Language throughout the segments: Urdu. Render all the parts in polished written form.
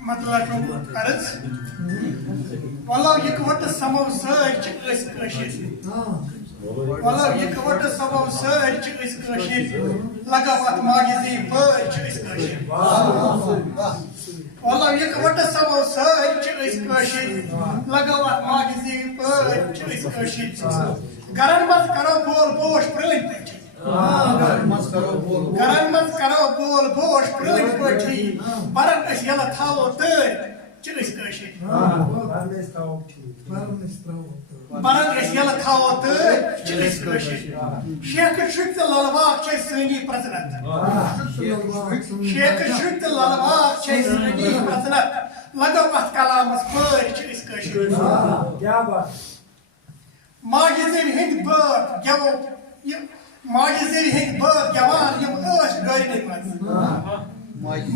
مطلب عرض والله يكوت السماء ساج كشير والله يكوت السماء ساج كشير لقوات معجزي باج كشير والله يكوت السماء ساج كشير لقوات معجزي باج كشير گرن مز کرو بول بوش پرلن پٹھی گرن مز کرو بول بوش پرلن پٹھی برن اس یلا تھاو تر چس کشی برن اس یلا تھاو تر چس کشی شیخ شکت لالواق چھ سنی پرزنت شیخ شکت لالواق چھ سنی پرزنت لگو ات کلامس پر چس کشی کیا بات معجزن ہند بات گو معجزن ہند بات گوان یم ٲسۍ ڈورنٕے منٛز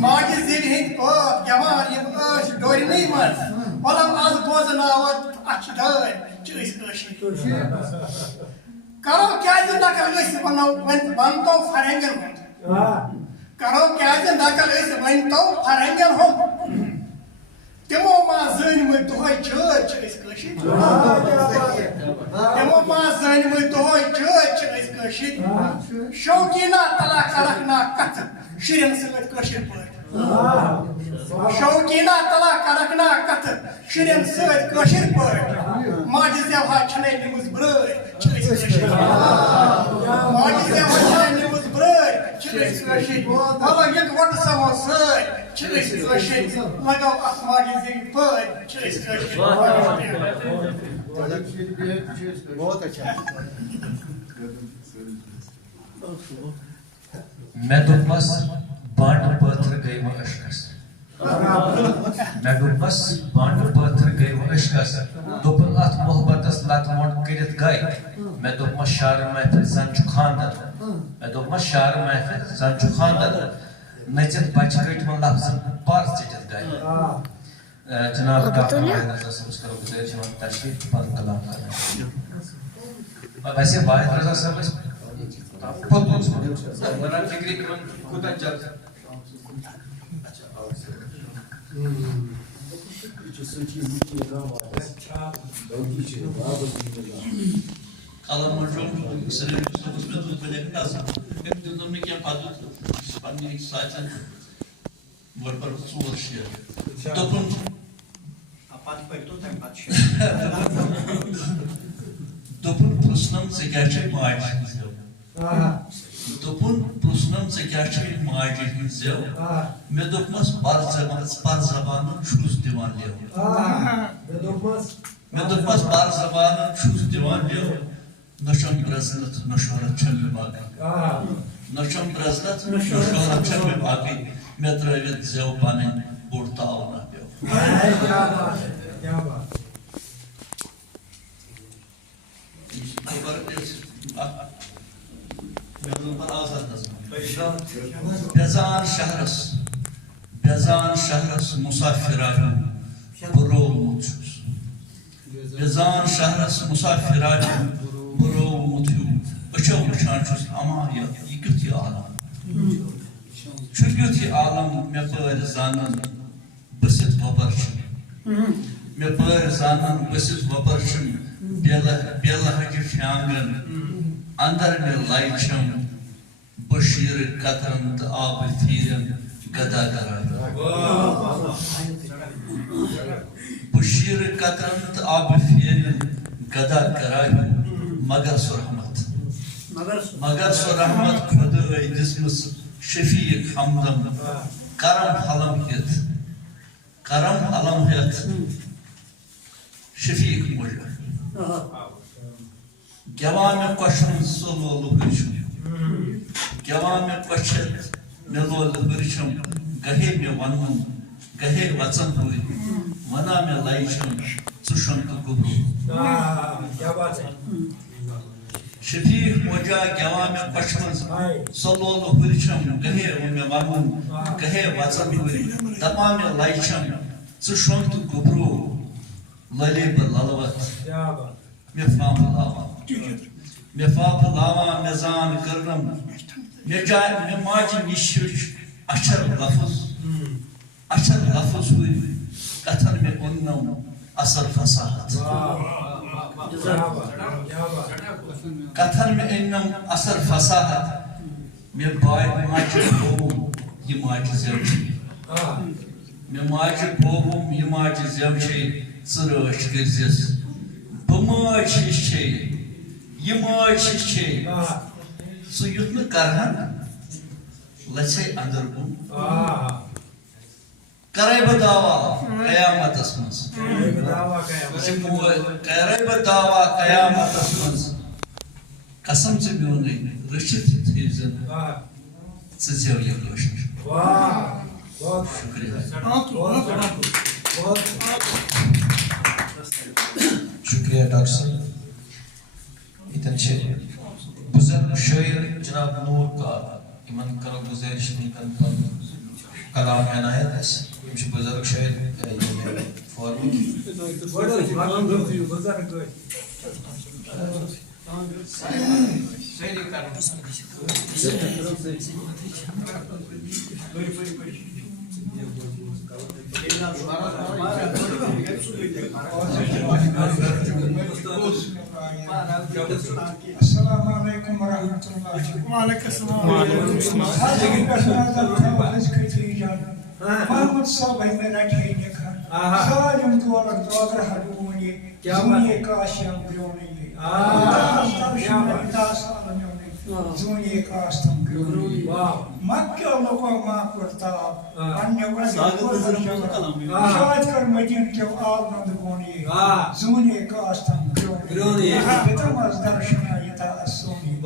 معجزن ہند بات گوان یم ٲسۍ ڈورنٕے منٛز مطلب آز بوزناوان اَتھ چھِ دٲرۍ چھِ أسۍ کٲشِرۍ کرو کیازِ نقل أسۍ ونتو فرہنگن ہُنٛد کرو کیازِ نقل أسۍ ونتو فرہنگن ہُنٛد تمو ما زٲنمٕتۍ دۄہے چھٲتۍ چھِ أسۍ کٲشِرۍ تمو ما زٲنمٕتۍ دۄہے چھٲتۍ چھِ أسۍ کٲشِرۍ شوقیٖنا تلا کرکھ نا کتھ شُرٮ۪ن سۭتۍ کٲشِرۍ پٲٹھۍ شوقیٖنا تلا کرکھ نا کتھ شُرٮ۪ن سۭتۍ کٲشِرۍ پٲٹھۍ ماجہِ زٮ۪وہا چھَنَے نِمٕژ برٲرۍ چھِ أسۍ کٲشِرۍ ماجہِ زٮ۪وہا چھَنَے نِمٕژ برٲرۍ چھِ أسۍ کٲشِرۍ مطلب یِکوَٹہٕ سمو سۭتۍ چھِ أسۍ کٲشِرۍ لگو اَتھ ماجہِ زٮ۪وِ پٲرۍ چھِ أسۍ کٲشِرۍ بہت اچھا میں دوپس بانڈ پٲتھر گٔے وۄنۍ عشقس مےٚ دوپس بانڈ پٲتھر گٔے وۄنۍ عشقس دوٚپُن اتھ محبتس لت موٚنڈ کٔرِتھ گٔے مےٚ دوٚپمس شعر محفل زن چھُ خاندر مےٚ دوٚپمس شعر محفل زن چھُ خاندر نٔژِتھ بچہِ کٔٹۍ لفظن پر ژٔٹِتھ گٔے جناب ڈاکٹر واحد رضا صٲبس کرو گُزٲرِش یِمن تشریف پنُن کلام کرنہٕ ویسے واحد رضا صٲب ٲسۍ پوٚتُس ونان فکری تِمن کوٗتاہ جلد قلم مجھول سرین صبحس میں دودھ بنے گا تازہ میں دنوں میں کیا پادو پانی ایک ساتھ ور پر ژور شیر دوٚپُن دوٚپُن پرٛژھنم ژےٚ کیٛاہ چھے ماجہِ ہٕنٛز زٮ۪و دوٚپُن پرٛژھنم ژےٚ کیٛاہ چھے ماجہِ ہٕنٛز زٮ۪و مےٚ دوٚپمس پر زبانن چھُس دِوان لیو مےٚ دوٚپمس پر زبانن چھُس دِوان لیو نہ چھم پرٛزنت نہ شہرت چھم مےٚ باقٕے نہ چھم پرٛزنت نہ شہرت چھم مےٚ باقٕے مےٚ ترٛٲوِتھ زٮ۪و پنٕنۍ بوٚڑ تاو نہ پیو بیزان شہرس مسافرانو بہٕ روومُت چھُس بیزان شہرس مسافرانو بہٕ روومُت ہیوٗ أچھو وٕچھان چھُس اما یہِ کیُتھ یہِ عالم چھُ کیُتھ یہِ عالم مےٚ پٲرۍ زانن بٔسِتھ وۄبر چھُم مےٚ پٲرۍ زانن بٔسِتھ وۄبر چھُم بے لہجہِ فیانگن اندر مےٚ لَے چھم بشیر قطرن تہٕ آبہٕ پھیٖرٮ۪ن گدا کران بشیر قطرن تہٕ آبہٕ پھیٖرٮ۪ن گدا کران مگر سُہ رحمت خۄدٲے دِژمٕژ شفیٖق حمدم کرم حلم ہٮ۪تھ شفیٖق مُجر گٮ۪وان مےٚ کۄچھن سُہ لولہٕ ہُرچھُم گٮ۪وان مےٚ کۄچھن مےٚ لولہٕ ہُرچھُم گہے مےٚ ونُن گہے وژن ہوٗرۍ ونان مےٚ لَے چھم ژٕ شۄنٛگ تہٕ گُبرو شفیق موجا گیوام پشمز سلول ہرچم گہے میں ونون گہے وزم ہر دپام لائچم ژھنت گبرو للے بلوت مے فام لاوا مے فاپ لاوا مے زان کرنم مے ماجہ نش اچھر لفظ ہوئی کتن مے اونم اصل فصاحت کتن مے انم اصل فصاحت مے بائے ماجہ بوم یہ ماجہ زیو مے ماجہ بوم یہ ماجہ زیو ژرٲش کٔرزٮ۪س بہٕ ماج ہِش چھے یہ ماج ہِش چھے سُہ یُتھ نہٕ کرہن لژھے اندر کُن کرے بہٕ دعوا قیامتس منٛز کرے بہٕ دعوا قیامتس منٛز قسم ژٕ میونٕے رٔچھِتھ تھٲیزن ژٕ زٮ۪و یہِ کٲشُر شُکریہ شکریہ ڈاکٹر صاحب اتن بزرگ شاعر جناب نور کا ان کرو گزارش پن کلام عنایت بزرگ شاعر فارمک السلام علیکم ورحمۃ اللہ وعلیکم السلام محمد صاحب میرا ٹھیک ہے سالم دولت دوگر ہڈون یہ زونی کاشم گرونی زونی کاستم گرونی مکہ لوگو ما کرتا پنہ شاید کر مدین کیو آل نند گونی زونی کاستم گرونی تم از درشنا یتا سونی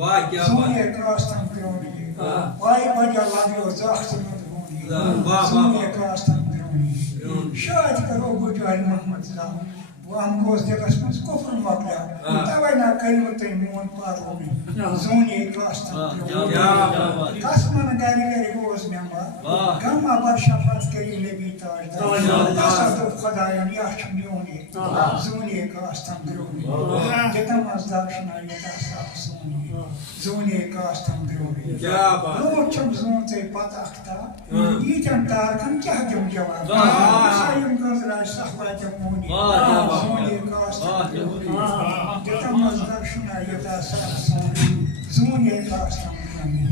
زونی کاستم گرونی وائی بجا لگیو زاخت نند گونی زونی کاستم گرونی شاید کرو بجال محمد صاحب وہم گوز دیگس منز کفر مکلیا توی نا کلمتی مون پارونی زونی کاستم گرونی قسمن گری گری گوز میمبا گما بر شفاعت کری نبی تاجدار تصدف خدایان یحشم یونی زونی کاستم گرونی جتم از دارشنا یتا صاحب سونی زونی کاستم گرونی روچم زون تی پتاختا ایتن تارکن کیا جم جواب سایم گزراج صحبہ جمونی زونی کاستم گرونی جتم از دارشنا یتا صاحب سونی زونی کاستم گرونی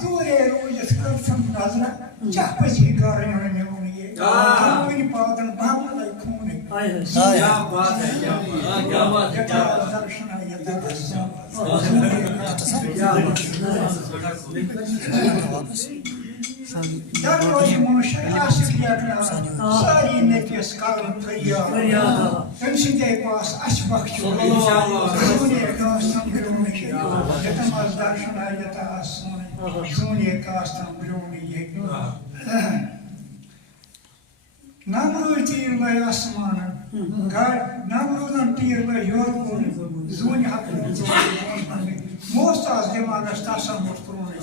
دوری رویت کرفم نظرہ چاہ پسی کارنیون میونی کامونی پادن باملائی کونی زونی جتا از دارشنا یتا صاحب در روزی منشر آسک یکنا ساری نتیس کرن فریاد تمسی دے پاس اشبخ چولی زونی کاستم گرونی جتم از درشن آیتا آسونی زونی کاستم گرونی نمرود تیر لای آسمانن نمرودن تیر لای یورکون زونی حقیقی موست از دماغش تصمت کرونی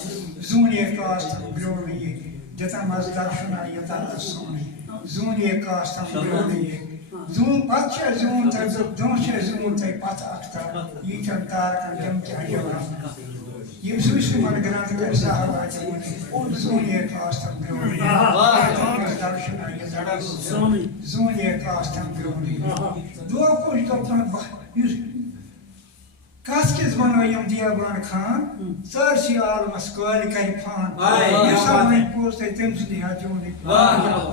زونی کاستم گرونی جتم از درشن آیتا آسونی زونی کاستم گرونی زون پچه زون تا دونشه زون تا پت اکتا یکم تارکن جم جهیرم یہ سوشی من گرانت کر صاحب آجمونی زونی کاستم گرونی درشن آیتا زونی کاستم گرونی دعا کچھ دفتن کس کس بنویم دیابان خان سرسی عالمس کالی کری پان یس آنی پوستے تمسلی حجونی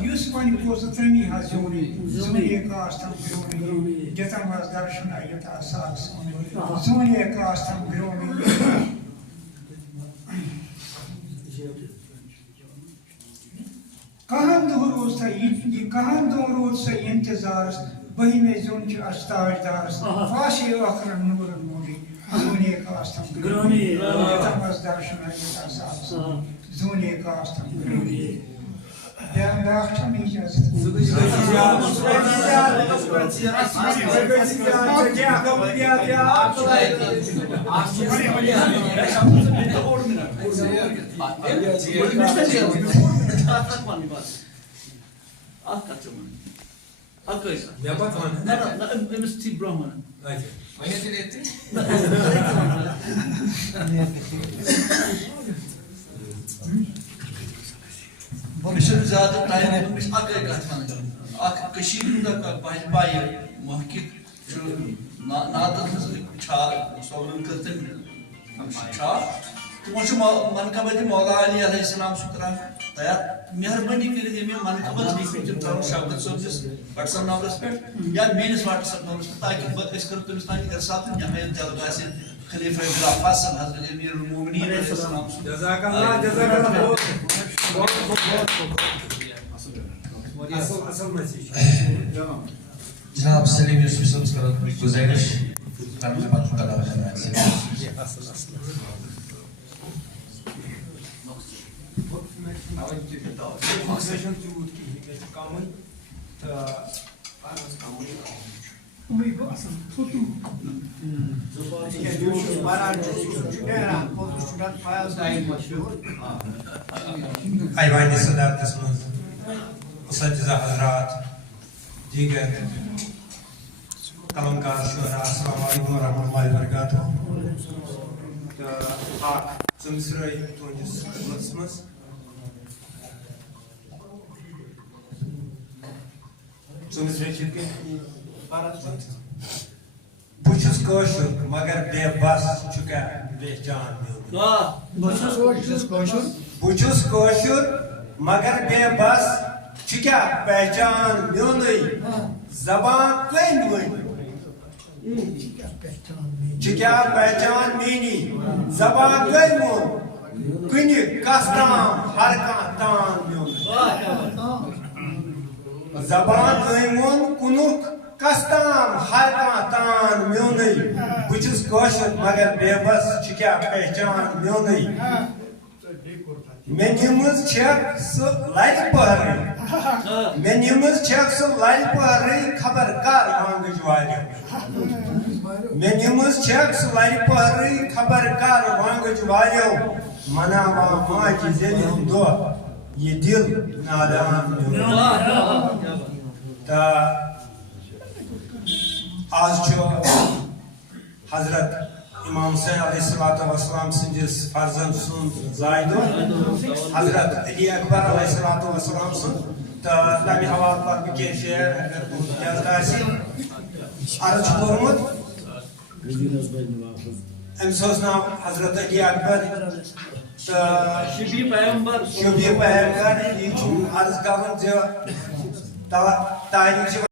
یس منی پوستے تمی حجونی زونی کاستم گرونی جتم از درشن آیتا صاحب سونی زونی کاستم گرونی کہاں دو روز سے انتظار بہی میں زون چھ اشتاج دارس فاشی اخر نور نوری زونی کاستم گرونی جتم از درشن آیتا صاحب زونی کاستم گرونی بیٛاکھ چھَم اِجازت مشن زیادہ ٹائم مش اکے کتھ ون اخ کشیر ہند پایہ محقق نادر چھا سولن کرتن چھا تمو منقبت مولا علی علیہ السلام سکران تیار مہربانی کر منقبت تم تر شوکت صوبس واٹس ایپ نمبرس پہ یا میس واٹس ایپ نمبرس پہ تاکہ پتہ اس تمس تان ارسال نمائند جلد آ خلیفہ بلا فاصل حضرت امیر المومنین علیہ السلام جزاک اللہ جزاک اللہ جناب سلیم یوسف صاحب کرو گزارش کرنے بات کلا ہے ایوان صدارتس مز اساتذہ حضرات دیگر قلمکار شعراء السلام علیکم ورحمۃ اللہ وبرکاتہ ژٔمسرٲے تُہنٛدِس خدمتس منٛز ژٔمسرٲے چھِ بہٕ چھُس کٲشُر مگر بے بس چھُ کیٛاہ پہچان میون بہٕ چھُس کٲشُر مگر بے بس چھُ کیٛاہ پہچان میونٕے زبان کٔمۍ ؤنۍ چھِ کیٛاہ پہچان میٛٲنی زبان کٔمۍ ووٚن کُنہِ کس تام ہر کانٛہہ تان میونٕے زبان کٔمۍ ووٚن کُنُک کس تام ہر کانٛہہ تان میونٕے بہٕ چھُس کٲشُر مگر بے بس چھُ کیٛاہ پہچان میونٕے مےٚ نِمٕژ چھکھ سُہ لرِ پہرٕے مےٚ نِمٕژ چھکھ سُہ لرِ پہرٕے خبر کر وانگٕج والیو مےٚ نِمٕژ چھکھ سُہ لرِ پہرٕے خبر کر وانگٕج والیو مناوان ماجہِ زیٚنہِ ہُنٛد دۄہ یہِ دِل نادان میون تہٕ آج چھُ حضرت امام حسین علیہ الصلوۃ والسلام سندس فرزند سند زائے دۄہ حضرت علی اکبر علیہ الصلوۃ والسلام سند تو تمہِ حوالہٕ پتہٕ بہٕ کینٛہہ شعر اگر اجازت آسہِ عرض چھُ کوٚرمُت أمِس اوس ناو حضرت علی اکبر تہٕ شبیہ پیغمبر یہِ چھُ عرض کرُن زِ تاریخ چھِ